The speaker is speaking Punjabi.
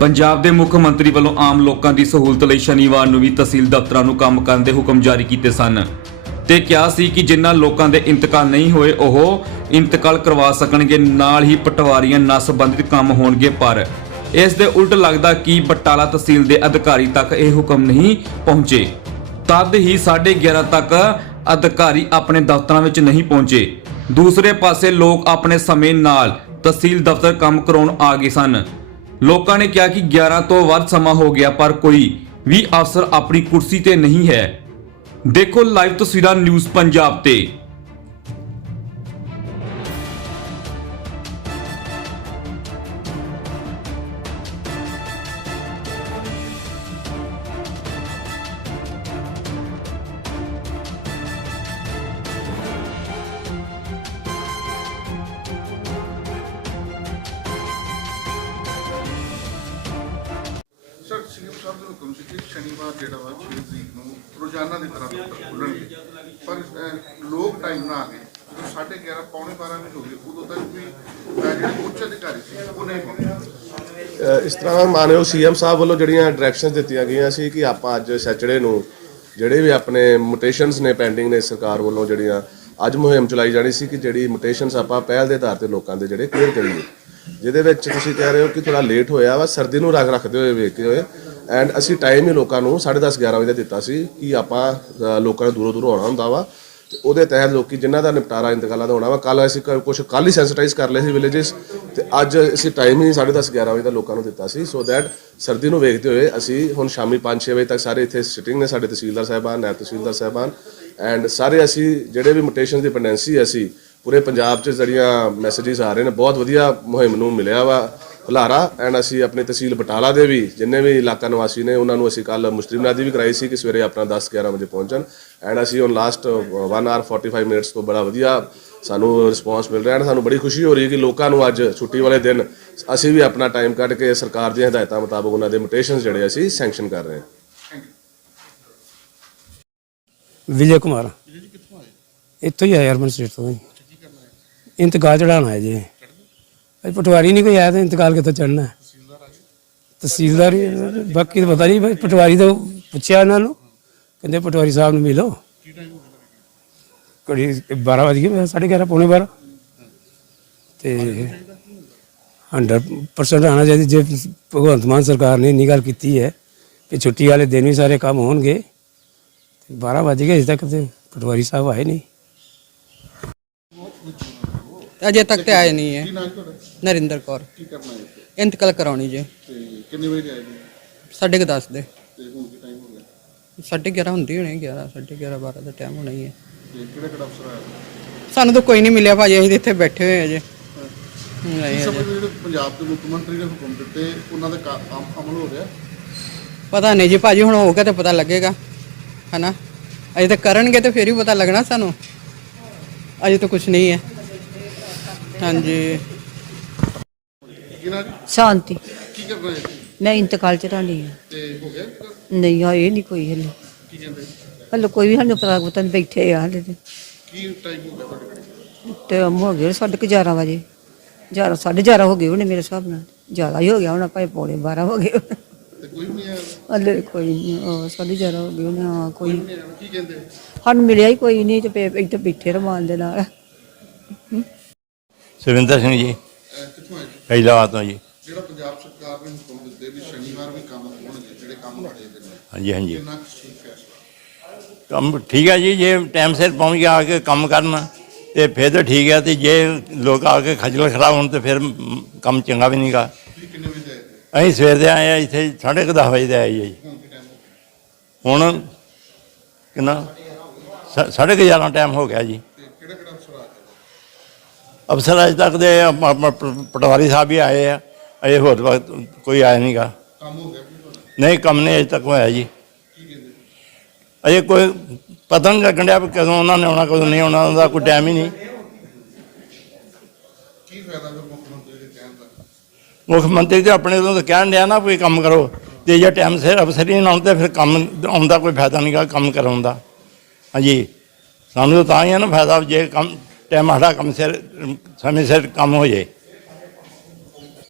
ਪੰਜਾਬ ਦੇ ਮੁੱਖ ਮੰਤਰੀ ਵੱਲੋਂ ਆਮ ਲੋਕਾਂ ਦੀ ਸਹੂਲਤ ਲਈ ਸ਼ਨੀਵਾਰ ਨੂੰ ਵੀ ਤਹਿਸੀਲ ਦਫ਼ਤਰਾਂ ਨੂੰ ਕੰਮ ਕਰਨ ਦੇ ਹੁਕਮ ਜਾਰੀ ਕੀਤੇ ਸਨ। ਤੇ ਕਿਹਾ ਸੀ ਕਿ ਜਿਨ੍ਹਾਂ ਲੋਕਾਂ ਦੇ ਇੰਤਕਾਲ ਨਹੀਂ ਹੋਏ, ਉਹ ਇੰਤਕਾਲ ਕਰਵਾ ਸਕਣਗੇ। ਨਾਲ ਹੀ ਪਟਵਾਰੀਆਂ ਨਾਲ ਸੰਬੰਧਿਤ ਕੰਮ ਹੋਣਗੇ, ਪਰ ਇਸ ਦੇ ਉਲਟ ਲੱਗਦਾ ਕਿ ਬਟਾਲਾ ਤਹਿਸੀਲ ਦੇ ਅਧਿਕਾਰੀ ਤੱਕ ਇਹ ਹੁਕਮ ਨਹੀਂ ਪਹੁੰਚੇ। ਤਦ ਹੀ 11:30 ਤੱਕ ਅਧਿਕਾਰੀ ਆਪਣੇ ਦਫ਼ਤਰਾਂ ਵਿੱਚ ਨਹੀਂ ਪਹੁੰਚੇ। ਦੂਸਰੇ ਪਾਸੇ ਲੋਕ ਆਪਣੇ ਸਮੇਂ ਨਾਲ ਤਹਿਸੀਲ ਦਫ਼ਤਰ ਕੰਮ ਕਰਾਉਣ ਆ ਗਏ ਸਨ। ਲੋਕਾਂ ਨੇ ਕਿਹਾ ਕਿ 11 ਤੋਂ ਵੱਧ ਸਮਾਂ ਹੋ ਗਿਆ, ਪਰ ਕੋਈ ਵੀ ਅਫਸਰ ਆਪਣੀ ਕੁਰਸੀ ਤੇ ਨਹੀਂ ਹੈ। ਦੇਖੋ ਲਾਈਵ ਤਸਵੀਰਾਂ ਨਿਊਜ਼ ਪੰਜਾਬ ਤੇ। ਸਾਹਿਬ ਦੇ ਹੁਕਮ ਸੀ ਕਿ ਸ਼ਨੀਵਾਰ ਜਿਹੜਾ ਵਾ 6 ਤਰੀਕ ਨੂੰ ਰੋਜ਼ਾਨਾ ਦੀ ਤਰ੍ਹਾਂ ਦਫ਼ਤਰ ਖੁੱਲਣਗੇ ਪਰ ਅਹ, ਲੋਕ ਟਾਈਮ ਨਾਲ ਆ ਗਏ। ਜਦੋਂ 11:30 ਪੌਣੇ 12 ਵਜੇ ਹੋ ਗਏ ਉਦੋਂ ਤੱਕ ਵੀ ਅਹ, ਜਿਹੜੇ ਉੱਚ ਅਧਿਕਾਰੀ ਸੀ ਉਹ ਨਹੀਂ ਪਹੁੰਚੇ। ਅ, ਇਸ ਤਰ੍ਹਾਂ ਮਾਨਯੋਗ ਸੀਐਮ ਸਾਹਿਬ ਵੱਲੋਂ ਜਿਹੜੀਆਂ ਡਾਇਰੈਕਸ਼ਨਸ ਦਿੱਤੀਆਂ ਗਈਆਂ ਸੀ ਕਿ ਆਪਾਂ ਅੱਜ ਸੈਚਰਡੇ ਨੂੰ ਜਿਹੜੇ ਵੀ ਆਪਣੇ ਮੋਟੇਸ਼ਨਸ ਨੇ ਪੈਂਡਿੰਗ ਨੇ ਸਰਕਾਰ ਵੱਲੋਂ ਜਿਹੜੀਆਂ ਅੱਜ ਮੁਹਿੰਮ ਚਲਾਈ ਜਾਣੀ ਸੀ ਕਿ ਜਿਹੜੀ ਮੋਟੇਸ਼ਨਸ ਆਪਾਂ ਪਹਿਲ ਦੇ ਆਧਾਰ ਤੇ ਲੋਕਾਂ ਦੇ ਜਿਹੜੇ ਕਲੀਅਰ ਕਰੀਏ। ਜਿਹਦੇ ਵਿੱਚ ਤੁਸੀਂ ਕਹਿ ਰਹੇ ਹੋ ਕਿ ਥੋੜਾ ਲੇਟ ਹੋਇਆ ਵਾ ਸਰਦੀ ਨੂੰ ਰੱਖ ਰੱਖਦੇ ਹੋਏ ਵੇਖਦੇ ਹੋਏ ਐਂਡ ਅਸੀਂ ਟਾਈਮ ਹੀ ਲੋਕਾਂ ਨੂੰ 10:30 11 ਵਜੇ ਦਾ ਦਿੱਤਾ ਸੀ ਕਿ ਆਪਾਂ ਲੋਕਾਂ ਨੂੰ ਦੂਰੋਂ ਦੂਰੋਂ ਆਉਣਾ ਹੁੰਦਾ ਵਾ। ਤੇ ਉਹਦੇ ਤਹਿਤ ਲੋਕੀ ਜਿਨ੍ਹਾਂ ਦਾ ਨਿਪਟਾਰਾ ਇੰਤਕਾਲਾਂ ਦਾ ਹੋਣਾ ਵਾ ਕੱਲ ਅਸੀਂ ਕੁਝ ਕੱਲ ਹੀ ਸੈਂਸਿਟਾਈਜ਼ ਕਰ ਲਏ ਸੀ ਵਿਲੇजेस ਤੇ ਅੱਜ ਅਸੀਂ ਟਾਈਮ ਹੀ 10:30 11 ਵਜੇ ਦਾ ਲੋਕਾਂ ਨੂੰ ਦਿੱਤਾ ਸੀ। ਸੋ ਦੈਟ ਸਰਦੀ ਨੂੰ ਵੇਖਦੇ ਹੋਏ ਅਸੀਂ ਹੁਣ ਸ਼ਾਮੀ 5-6 ਵਜੇ ਤੱਕ ਸਾਰੇ ਇੱਥੇ ਸਿਟਿੰਗ ਨੇ, ਸਾਡੇ ਤਹਿਸੀਲਦਾਰ ਸਾਹਿਬਾਨ ਨਾਇਬ ਤਹਿਸੀਲਦਾਰ ਸਾਹਿਬਾਨ। ਐਂਡ ਸਾਰੇ ਅਸੀਂ ਜਿਹੜੇ ਵੀ ਮਿਊਟੇਸ਼ਨ ਦੀ ਪੈਂਡੈਂਸੀ ਅਸੀਂ, ਪੂਰੇ ਪੰਜਾਬ 'ਚ ਜਿਹੜੀਆਂ ਮੈਸੇजेस ਆ ਰਹੇ ਨੇ, ਬਹੁਤ ਵਧੀਆ ਮੁਹਿੰਮ ਨੂੰ ਮਿਲਿਆ ਵਾ। ਹੁਲਾਰਾ ਐਂਡ ਅਸੀਂ ਆਪਣੇ ਤਹਿਸੀਲ ਬਟਾਲਾ ਦੇ ਵੀ ਜਿੰਨੇ ਵੀ ਇਲਾਕਾ ਨਿਵਾਸੀ ਨੇ ਉਹਨਾਂ ਨੂੰ ਅਸੀਂ ਕੱਲ ਮੁਸ਼ਤਰੀ ਮਨਾਦੀ ਵੀ ਕਰਾਈ ਸੀ ਕਿ ਸਵੇਰੇ ਆਪਣਾ 10 11 ਵਜੇ ਪਹੁੰਚਣ। ਐਂਡ ਅਸੀਂ ਹੁਣ ਲਾਸਟ 1 ਆਰ 45 ਮਿੰਟਸ ਤੋਂ ਬੜਾ ਵਧੀਆ ਸਾਨੂੰ ਰਿਸਪੌਂਸ ਮਿਲ ਰਿਹਾ ਹੈ ਸਾਨੂੰ ਬੜੀ ਖੁਸ਼ੀ ਹੋ ਰਹੀ ਹੈ ਕਿ ਲੋਕਾਂ ਨੂੰ ਅੱਜ ਛੁੱਟੀ ਵਾਲੇ ਦਿਨ ਅਸੀਂ ਵੀ ਆਪਣਾ ਟਾਈਮ ਕੱਢ ਕੇ ਸਰਕਾਰ ਦੀਆਂ ਹਦਾਇਤਾਂ ਮੁਤਾਬਕ ਉਹਨਾਂ ਦੇ ਮੋਟੇਸ਼ਨਸ ਜਿਹੜੇ ਅਸੀਂ ਸੈਂਕਸ਼ਨ ਕਰ ਰਹੇ ਹਾਂ। ਵਿਜੇ ਕੁਮਾਰ। ਇੱਥੋਂ ਹੀ ਆਇਆ ਅਰਬਨ ਸਟੇਟ ਤੋਂ ਹੀ ਇੰਤਕਾਲ ਚੜਾਉਣਾ ਹੈ ਜੀ। ਅਜ ਪਟਵਾਰੀ ਨਹੀਂ ਕੋਈ ਆਇਆ ਤਾਂ ਇੰਤਕਾਲ ਕਿੱਥੋਂ ਚੜਨਾ ਤਹਿਸੀਲਦਾਰ ਬਾਕੀ ਤਾਂ ਪਤਾ ਨਹੀਂ ਬਈ ਪਟਵਾਰੀ ਤੋਂ ਪੁੱਛਿਆ ਇਹਨਾਂ ਨੂੰ। ਕਹਿੰਦੇ ਪਟਵਾਰੀ ਸਾਹਿਬ ਨੂੰ ਮਿਲੋ। ਘੜੀ 12 ਵਜੇ ਗਏ ਸਾਢੇ 11 ਪੌਣੇ 12 ਤੇ 100% ਆਣਾ ਚਾਹੀਦਾ, ਜੇ ਭਗਵੰਤ ਮਾਨ ਸਰਕਾਰ ਨੇ ਇੰਨੀ ਗੱਲ ਕੀਤੀ ਹੈ ਕਿ ਛੁੱਟੀ ਵਾਲੇ ਦਿਨ ਵੀ ਸਾਰੇ ਕੰਮ ਹੋਣਗੇ। 12 ਵਜ ਗਏ ਅਜੇ ਤੱਕ ਤੇ ਪਟਵਾਰੀ ਸਾਹਿਬ ਆਏ ਨਹੀਂ। ਅਜੇ ਤੱਕ ਤੇ ਆਏ ਨਹੀਂ ਹੈ। ਕੀ ਨਾਮ ਤੁਹਾਡਾ? ਨਰਿੰਦਰ ਕੌਰ। ਕੀ ਕਰਨਾ ਹੈ ਇੰਤਕਾਲ ਕਰਾਉਣੀ ਜੇ। ਤੇ ਕਿੰਨੇ ਵਜੇ ਆਏ ਜੀ? ਸਾਢੇ ਕੁ ਦਸ ਦੇ। ਤੇ ਹੁਣ ਕੀ ਟਾਈਮ ਹੋ ਗਿਆ? ਸਾਢੇ 11 ਹੁੰਦੀ ਹੋਣੀ 11 ਸਾਢੇ 11 12 ਦਾ ਟਾਈਮ ਹੋਣਾ ਹੀ ਹੈ। ਤੇ ਕਿਹੜਾ ਕਿਹੜਾ ਅਫਸਰ ਆਇਆ? ਸਾਨੂੰ ਤਾਂ ਕੋਈ ਨਹੀਂ ਮਿਲਿਆ ਭਾਜੀ ਅਸੀਂ ਤਾਂ ਇੱਥੇ ਬੈਠੇ ਹੋਏ ਨਹੀਂ ਸਮੇਂ ਜਿਹੜੇ ਪੰਜਾਬ ਦੇ ਮੁੱਖ ਮੰਤਰੀ ਨੇ ਹੁਕਮ ਦਿੱਤੇ ਉਹਨਾਂ ਦਾ ਕਾ- ਅਮ- ਅਮਲ ਹੋ ਰਿਹਾ? ਪਤਾ ਨਹੀਂ ਜੀ ਭਾਜੀ ਹੁਣ ਹੋਊਗਾ ਤੇ ਪਤਾ ਲੱਗੇਗਾ। ਹਨਾ? ਅਜੇ ਤਾਂ ਕਰਨਗੇ ਤੇ ਫੇਰ ਹੀ ਪਤਾ ਲੱਗਣਾ ਸਾਨੂੰ। ਅਜੇ ਤਾਂ ਕੁਝ ਨਹੀਂ ਹੈ। ਹਾਂਜੀ। ਸ਼ਾਂਤੀ। ਕੀ ਕਰਨਾ ਹੈ ਮੈਂ ਇੰਤਕਾਲ ਚੜਾਣੀ ਹੈ। ਤੇ ਹੋ ਗਿਆ ਨਹੀਂ ਆਏ ਨਹੀਂ ਕੋਈ ਹਲੇ। ਕੀ ਕਹਿੰਦੇ ਹਲੇ ਕੋਈ ਵੀ ਸਾਨੂੰ ਪਤਾ ਪਤਾ ਨਹੀਂ ਬੈਠੇ ਆ ਹਲੇ ਤੇ। ਕੀ ਟਾਈਮ ਹੋ ਗਿਆ ਤੁਹਾਡੇ ਕੋਲ? ਤੇ ਹੋ ਗਏ ਸਾਢੇ ਕੁ 11 ਵਜੇ। 11 ਸਾਢੇ 11 ਹੋ ਗਏ ਉਹਨੇ ਮੇਰੇ ਹਿਸਾਬ ਨਾਲ। ਜ਼ਿਆਦਾ ਹੀ ਹੋ ਗਿਆ ਹੁਣ ਭਾਵੇਂ ਪੌਣੇ 12 ਹੋ ਗਏ। ਤੇ ਕੋਈ ਵੀ ਨਹੀਂ ਆਇਆ? ਹਲੇ ਕੋਈ ਨਹੀਂ ਉਹ ਸਾਢੇ 11 ਹੋ ਗਏ ਉਹਨੇ ਹਾਂ ਕੋਈ ਨਹੀਂ ਆਇਆ। ਕੀ ਕਹਿੰਦੇ? ਸਾਨੂੰ ਮਿਲਿਆ ਹੀ ਕੋਈ ਨਹੀਂ ਤੇ ਪੇ- ਇੱਥੇ ਬੈਠੇ ਰਮਾਨ ਦੇ ਨਾਲ। ਸੁਰਿੰਦਰ ਸਿੰਘ ਜੀ। ਅਹ ਕਿੱਥੋਂ ਆਏ ਜੀ? ਤੋਂ ਜੀ। ਜਿਹੜਾ ਪੰਜਾਬ ਸਰਕਾਰ ਨੇ ਹੁਕਮ ਦਿੱਤੇ ਵੀ ਸ਼ਨੀਵਾਰ ਵੀ ਕੰਮ ਹੋਣਗੇ ਜਿਹੜੇ ਕੰਮ ਖੜੇ ਦੇ ਨੇ। ਹਾਂਜੀ ਹਾਂਜੀ। ਕਿੰਨਾ ਕੁ ਠੀਕ ਫੈਸਲਾ ਕੰਮ ਠੀਕ ਹੈ ਜੀ ਜੇ ਟਾਈਮ ਸਿਰ ਪਹੁੰਚ ਕੇ ਆ ਕੇ ਕੰਮ ਕਰਨ ਤੇ ਫਿਰ ਤਾਂ ਠੀਕ ਹੈ ਤੇ ਜੇ ਲੋਕ ਆ ਕੇ ਖੱਜਲ ਖਰਾਬ ਹੋਣ ਤੇ ਫਿਰ ਮ, ਕੰਮ ਚੰਗਾ ਵੀ ਨਹੀਂਗਾ ਤੁਸੀਂ ਕਿੰਨੇ ਵਜੇ ਆਏ ਤੇ ਅਸੀਂ ਸਵੇਰ ਦੇ ਆਏ ਆ ਇੱਥੇ ਸਾਢੇ ਕੁ ਦਸ ਵਜੇ ਦੇ ਆਏ ਜੀ। ਹੁਣ ਕੀ ਟਾਈਮ ਹੋ ਗਿਆ? ਹੁਣ ਕਿੰਨਾ? ਸਾ- ਸਾਢੇ ਕੁ 11 ਟਾਈਮ ਹੋ ਗਿਆ ਜੀ ਤੇ ਕਿਹੜਾ ਕਿਹੜਾ ਅਫਸਰ ਆ ਗਿਆ ਅਫਸਰ ਅਜੇ ਤੱਕ ਦੇ ਪਟਵਾਰੀ ਸਾਹਿਬ ਹੀ ਆਏ ਆ ਅਜੇ ਹੋਰ ਵਕਤ ਕੋਈ ਆਇਆ ਨਹੀਂਗਾ ਕੰਮ ਹੋ ਗਿਆ ਨਹੀਂ ਕੰਮ ਨਹੀਂ ਅਜੇ ਤੱਕ ਹੋਇਆ ਜੀ। ਅਜੇ ਕੋਈ ਪਤਾ ਨਹੀਂ ਲੱਗਣ ਡਿਆ ਵੀ ਕਦੋਂ ਉਹਨਾਂ ਨੇ ਆਉਣਾ ਕਦੋਂ ਨਹੀਂ ਆਉਣਾ ਉਹਦਾ ਕੋਈ ਟਾਈਮ ਹੀ ਨਹੀਂ ਕੀ ਫਾਇਦਾ ਫਿਰ ਮੁੱਖ ਮੰਤਰੀ ਦੇ ਕਹਿਣ ਦਾ? ਮੁੱਖ ਮੰਤਰੀ ਤੇ ਆਪਣੇ ਤੋਂ ਤਾਂ ਕਹਿਣ ਡਿਆ ਨਾ ਕੋਈ ਕੰਮ ਕਰੋ। ਤੇ ਜੇ ਟਾਈਮ ਸਿਰ ਅਫਸਰ ਨਾ ਆਉਣ ਤੇ ਫਿਰ ਕੰਮ ਆਉਂਦਾ ਕੋਈ ਫਾਇਦਾ ਨਹੀਂਗਾ ਕੰਮ ਕਰਾਉਣ ਦਾ। ਹਾਂਜੀ। ਸਾਨੂੰ ਤਾਂ ਤਾਂ ਹੀ ਹੈ ਨਾ ਫਾਇਦਾ ਜੇ ਕੰਮ ਟਾਈਮ ਸਾਡਾ ਕੰਮ ਸਿਰ ਸਮੇਂ ਸਿਰ ਕੰਮ ਹੋ ਜੇ।